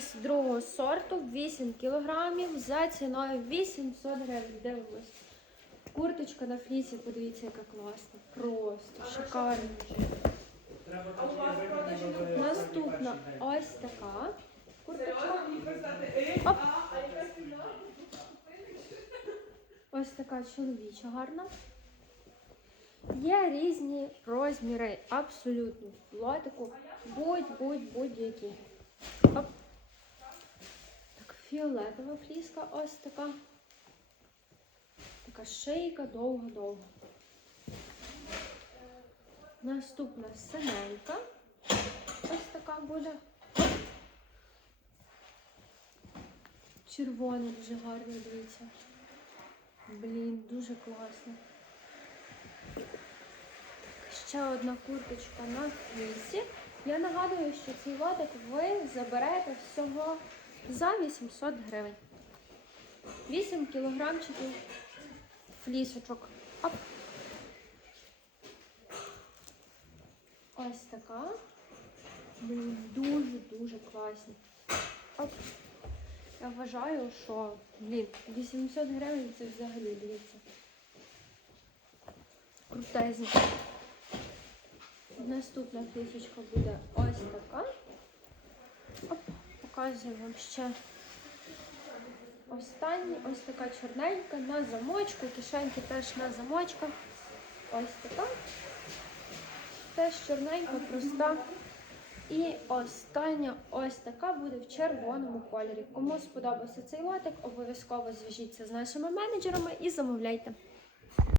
фліс другого сорту, 8 кілограмів за ціною 800 гривень. Дивимось. Курточка на флісі, подивіться, яка класна. Просто шикарна. Наступна ось така. Курточка. Серйозно? Мені писати «Ей, Оп. а, а яка ціна? Ось така чоловіча гарна. Є різні розміри, абсолютно. Лотику будь-будь будь-які. Оп. Так, фіолетова фліска ось така. Така шийка довга-довга. Наступна синенька. Ось така буде. Червона дуже гарна, дивіться. Блін, дуже класно. Ще одна курточка на флісі. Я нагадую, що цей лотик ви заберете всього за 800 гривень. 8 кілограмчиків флісочок. Оп. Ось така. Дуже-дуже класні. Оп. Я вважаю, що, блін, 800 гривень це взагалі, дивіться. Крутезні. Наступна флісочка буде показую вам ще останні. Ось така чорненька на замочку. Кишеньки теж на замочках. Ось така. Теж чорненька, проста. І остання ось така буде в червоному кольорі. Кому сподобався цей лотик, обов'язково зв'яжіться з нашими менеджерами і замовляйте.